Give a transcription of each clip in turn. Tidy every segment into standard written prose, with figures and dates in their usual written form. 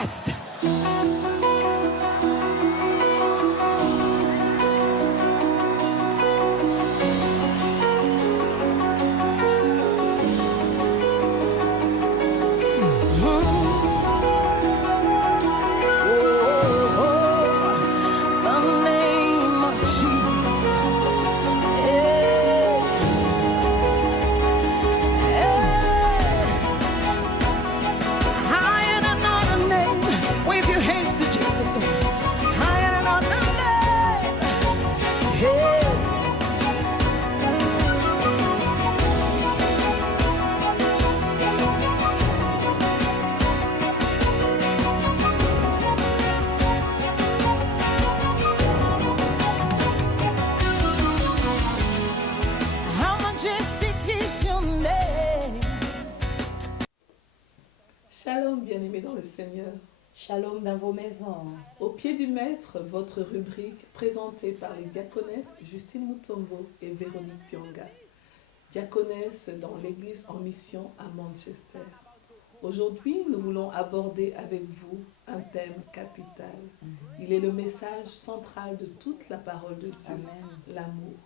rest. Shalom, bien-aimés dans le Seigneur. Shalom dans vos maisons. Au pied du Maître, votre rubrique présentée par les diaconesses Justine Mutombo et Véronique Pionga, diaconesses dans l'Église en mission à Manchester. Aujourd'hui, nous voulons aborder avec vous un thème capital. Il est le message central de toute la parole de Dieu, Amen. L'amour.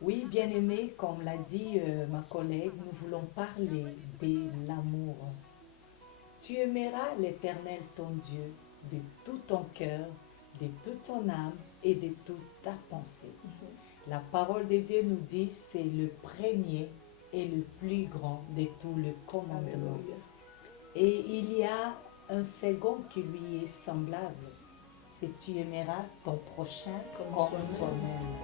Oui, bien-aimés, comme l'a dit ma collègue, nous voulons parler de l'amour. Tu aimeras l'Éternel ton Dieu de tout ton cœur, de toute ton âme et de toute ta pensée. La parole de Dieu nous dit c'est le premier et le plus grand de tous les commandements. Alléluia. Et il y a un second qui lui est semblable. C'est tu aimeras ton prochain comme toi-même.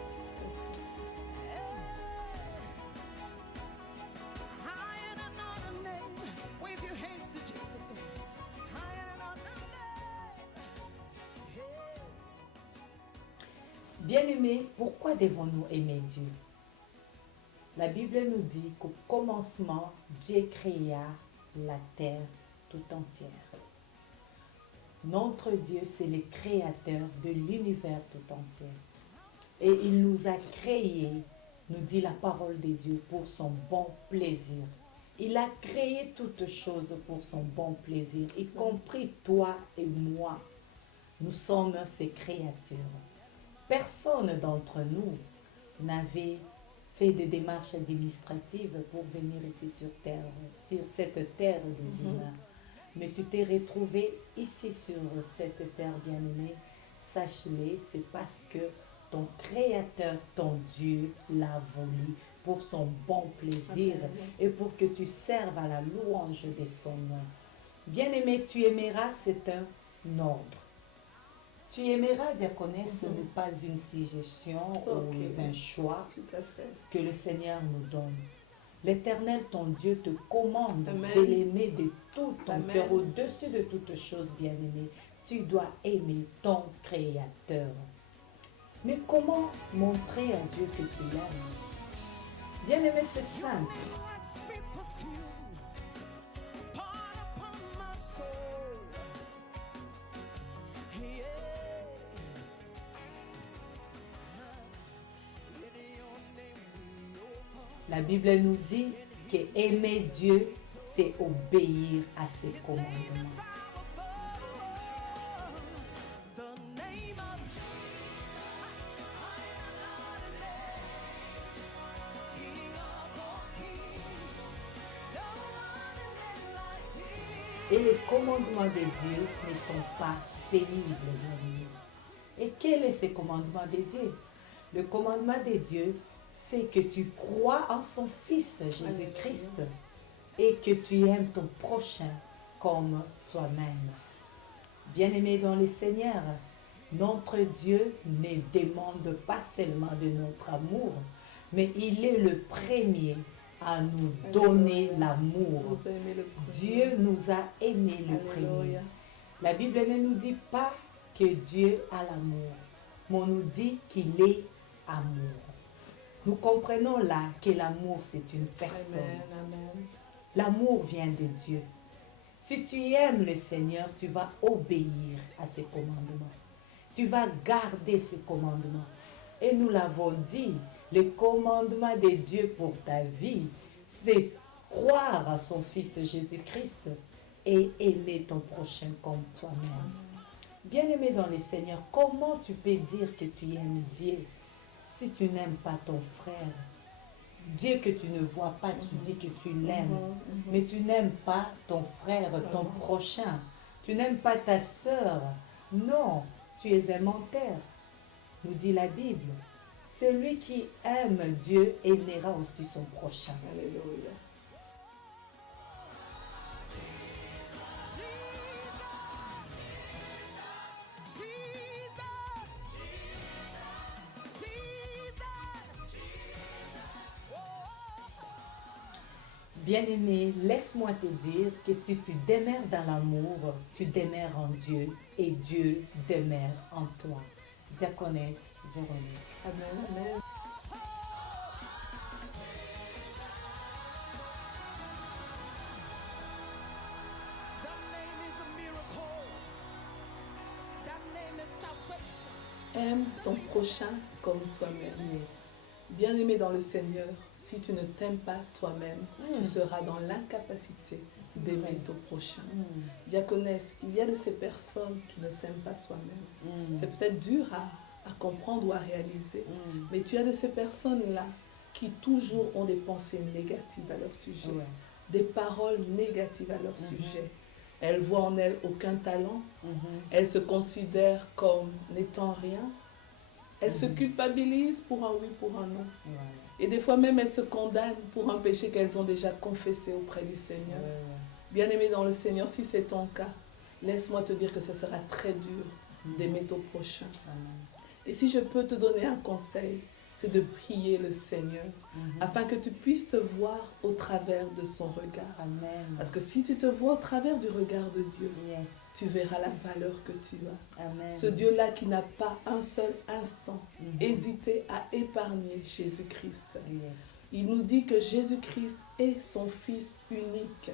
Bien-aimés, pourquoi devons-nous aimer Dieu? La Bible nous dit qu'au commencement, Dieu créa la terre tout entière. Notre Dieu, c'est le créateur de l'univers tout entier. Et il nous a créés, nous dit la parole de Dieu, pour son bon plaisir. Il a créé toutes choses pour son bon plaisir, y compris toi et moi. Nous sommes ses créatures. Personne d'entre nous n'avait fait de démarches administratives pour venir ici sur cette terre des humains. Mais tu t'es retrouvé ici sur cette terre bien-aimée. Sache-le, c'est parce que ton Créateur, ton Dieu, l'a voulu pour son bon plaisir et pour que tu serves à la louange de son nom. Bien-aimé, tu aimeras, c'est un ordre. Tu aimeras, diaconesse, n'est pas une suggestion ou un choix que le Seigneur nous donne. L'Éternel, ton Dieu, te commande de l'aimer de tout ton cœur, au-dessus de toutes choses, bien-aimé. Tu dois aimer ton Créateur. Mais comment montrer à Dieu que tu l'aimes? Bien-aimé, c'est simple. La Bible nous dit que aimer Dieu, c'est obéir à ses commandements. Et les commandements de Dieu ne sont pas pénibles. Et quel est ce commandement de Dieu? Le commandement de Dieu, c'est que tu crois en son Fils Jésus-Christ et que tu aimes ton prochain comme toi-même. Bien-aimés dans le Seigneur, notre Dieu ne demande pas seulement de notre amour, mais il est le premier à nous donner l'amour. Dieu nous a aimés le premier. La Bible ne nous dit pas que Dieu a l'amour, mais on nous dit qu'il est amour. Nous comprenons là que l'amour, c'est une personne. L'amour vient de Dieu. Si tu aimes le Seigneur, tu vas obéir à ses commandements. Tu vas garder ses commandements. Et nous l'avons dit, le commandement de Dieu pour ta vie, c'est croire à son Fils Jésus-Christ. et aimer ton prochain comme toi-même. Bien-aimé dans le Seigneur, comment tu peux dire que tu aimes Dieu si tu n'aimes pas ton frère? Dieu que tu ne vois pas, tu dis que tu l'aimes, mais tu n'aimes pas ton frère, ton prochain. Tu n'aimes pas ta sœur. Non, tu es un menteur, nous dit la Bible. Celui qui aime Dieu aimera aussi son prochain. Alléluia. Bien-aimé, laisse-moi te dire que si tu demeures dans l'amour, tu demeures en Dieu et Dieu demeure en toi. Diaconesse Véronique. Amen. Amen. Aime ton prochain comme toi-même. Yes. Bien-aimé dans le Seigneur, si tu ne t'aimes pas toi-même, tu seras dans l'incapacité d'aimer ton prochain. Diaconesse, il y a de ces personnes qui ne s'aiment pas soi-même. C'est peut-être dur à comprendre ou à réaliser, mais tu as de ces personnes-là qui toujours ont des pensées négatives à leur sujet, des paroles négatives à leur sujet. Elles voient en elles aucun talent, elles se considèrent comme n'étant rien, elles se culpabilisent pour un oui, pour un non. Et des fois même, elles se condamnent pour un péché qu'elles ont déjà confessé auprès du Seigneur. Bien-aimé dans le Seigneur, si c'est ton cas, laisse-moi te dire que ce sera très dur d'aimer ton prochain. Et si je peux te donner un conseil, c'est de prier le Seigneur afin que tu puisses te voir au travers de son regard. Amen. Parce que si tu te vois au travers du regard de Dieu, Yes. tu verras la valeur que tu as. Amen. Ce Dieu-là qui n'a pas un seul instant hésité à épargner Jésus-Christ. Yes. Il nous dit que Jésus-Christ est son Fils unique.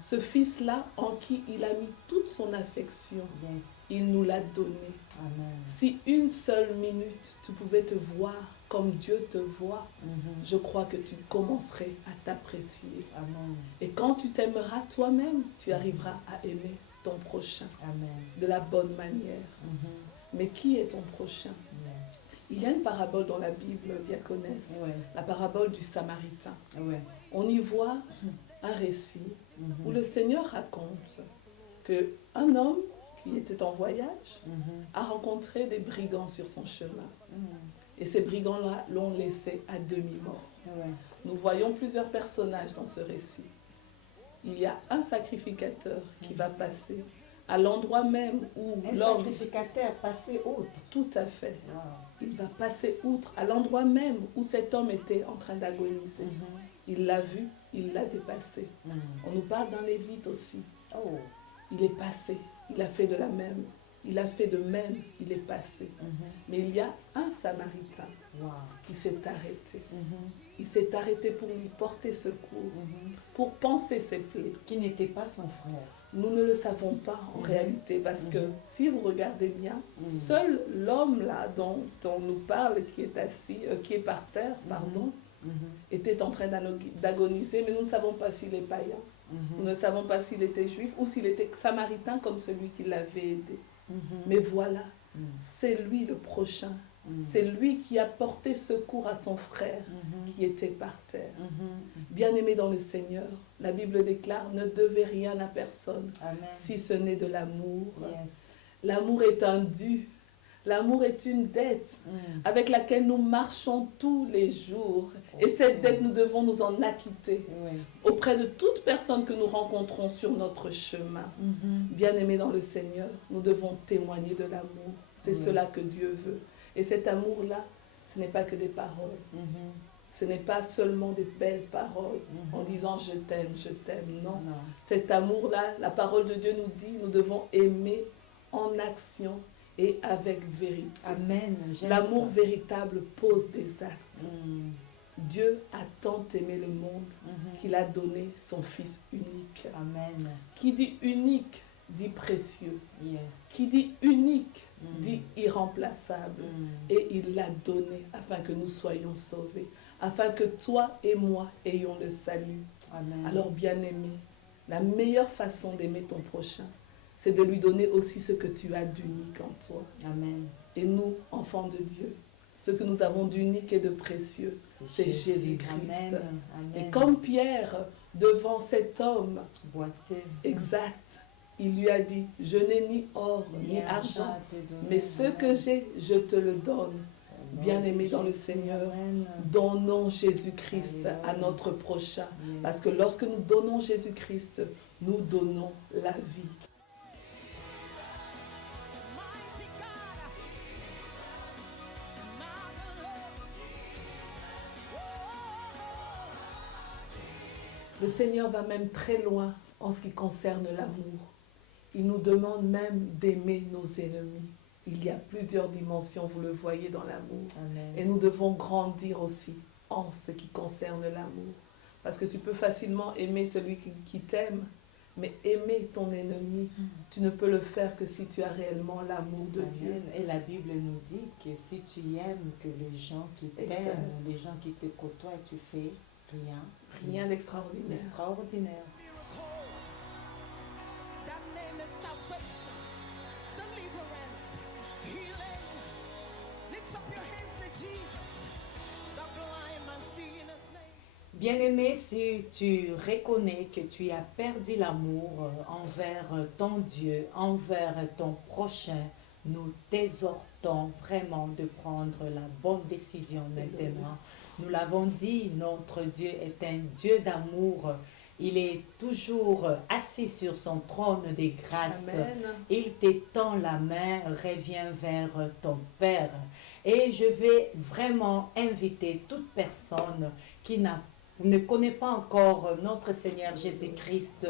Ce Fils-là en qui il a mis toute son affection, Yes. il nous l'a donné. Amen. Si une seule minute tu pouvais te voir comme Dieu te voit, je crois que tu commencerais à t'apprécier. Amen. Et quand tu t'aimeras toi-même, tu arriveras à aimer ton prochain Amen. de la bonne manière. Mais qui est ton prochain? Il y a une parabole dans la Bible, diaconesse, la parabole du Samaritain. On y voit un récit où le Seigneur raconte qu'un homme qui était en voyage a rencontré des brigands sur son chemin. Et ces brigands-là l'ont laissé à demi-mort. Nous voyons plusieurs personnages dans ce récit. Il y a un sacrificateur qui va passer à l'endroit même où Un l'homme... sacrificateur passé outre. Tout à fait. Wow. Il va passer outre à l'endroit même où cet homme était en train d'agoniser. Il l'a vu, il l'a dépassé. On nous parle d'un Lévite aussi. Oh. Il est passé, il a fait de la même. Il a fait de même, il est passé. Mais il y a un Samaritain Wow. qui s'est arrêté. Il s'est arrêté pour lui porter secours, pour panser ses plaies. Qui n'était pas son frère. Nous ne le savons pas en réalité, parce que si vous regardez bien, seul l'homme là dont on nous parle, qui est assis, qui est par terre, pardon, était en train d'agoniser, mais nous ne savons pas s'il est païen. Nous ne savons pas s'il était juif ou s'il était samaritain comme celui qui l'avait aidé. Mais voilà, c'est lui le prochain. C'est lui qui a porté secours à son frère qui était par terre. Bien-aimé dans le Seigneur, la Bible déclare: ne devez rien à personne Amen. si ce n'est de l'amour. Yes. L'amour est un dû. L'amour est une dette avec laquelle nous marchons tous les jours. Et cette dette, nous devons nous en acquitter auprès de toute personne que nous rencontrons sur notre chemin. Bien-aimés dans le Seigneur, nous devons témoigner de l'amour. C'est cela que Dieu veut. Et cet amour-là, ce n'est pas que des paroles. Ce n'est pas seulement des belles paroles en disant je t'aime, non. Cet amour-là, la parole de Dieu nous dit, nous devons aimer en action et avec vérité. Amen. L'amour véritable pose des actes. Dieu a tant aimé le monde qu'il a donné son Fils unique. Amen. Qui dit unique, dit précieux. Yes. Qui dit unique, dit irremplaçable. Et il l'a donné afin que nous soyons sauvés, afin que toi et moi ayons le salut. Amen. Alors bien-aimé, La meilleure façon d'aimer ton prochain, c'est de lui donner aussi ce que tu as d'unique en toi. Amen. Et nous, enfants de Dieu, ce que nous avons d'unique et de précieux, c'est Jésus-Christ. Amen. Amen. Et comme Pierre, devant cet homme, boiteux, exact, il lui a dit, je n'ai ni or ni argent, à te donner. mais ce que j'ai, je te le donne. Bien-aimés dans le Seigneur, Amen. donnons Jésus-Christ à notre prochain. Yes. Parce que lorsque nous donnons Jésus-Christ, nous donnons la vie. Le Seigneur va même très loin en ce qui concerne l'amour. Il nous demande même d'aimer nos ennemis. Il y a plusieurs dimensions, vous le voyez dans l'amour. Amen. Et nous devons grandir aussi en ce qui concerne l'amour. Parce que tu peux facilement aimer celui qui t'aime, mais aimer ton ennemi, tu ne peux le faire que si tu as réellement l'amour de Amen. Dieu. Et la Bible nous dit que si tu aimes que les gens qui t'aiment, Exact. les gens qui te côtoient, tu fais rien. Rien d'extraordinaire. Extraordinaire. That name is salvation, deliverance, healing. Lift up your hands to Jesus, the blind man seeing his name. Bien-aimé, si tu reconnais que tu as perdu l'amour envers ton Dieu, envers ton prochain, nous t'exhortons vraiment de prendre la bonne décision maintenant. Nous l'avons dit, notre Dieu est un Dieu d'amour. Il est toujours assis sur son trône des grâces. Amen. Il t'étend la main, reviens vers ton Père. Et je vais vraiment inviter toute personne qui ne connaît pas encore notre Seigneur Jésus-Christ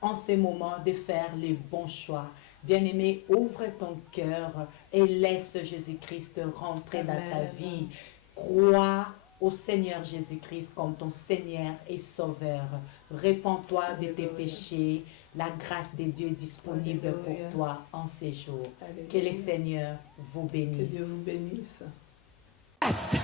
en ce moment de faire les bons choix. Bien-aimé, ouvre ton cœur et laisse Jésus-Christ rentrer dans ta Amen. vie. Crois au Seigneur Jésus-Christ comme ton Seigneur et Sauveur. Répands-toi de tes Alléluia. péchés. La grâce de Dieu est disponible Alléluia. pour toi en ces jours. Alléluia. Que le Seigneur vous Que bénisse. Dieu vous bénisse. Yes.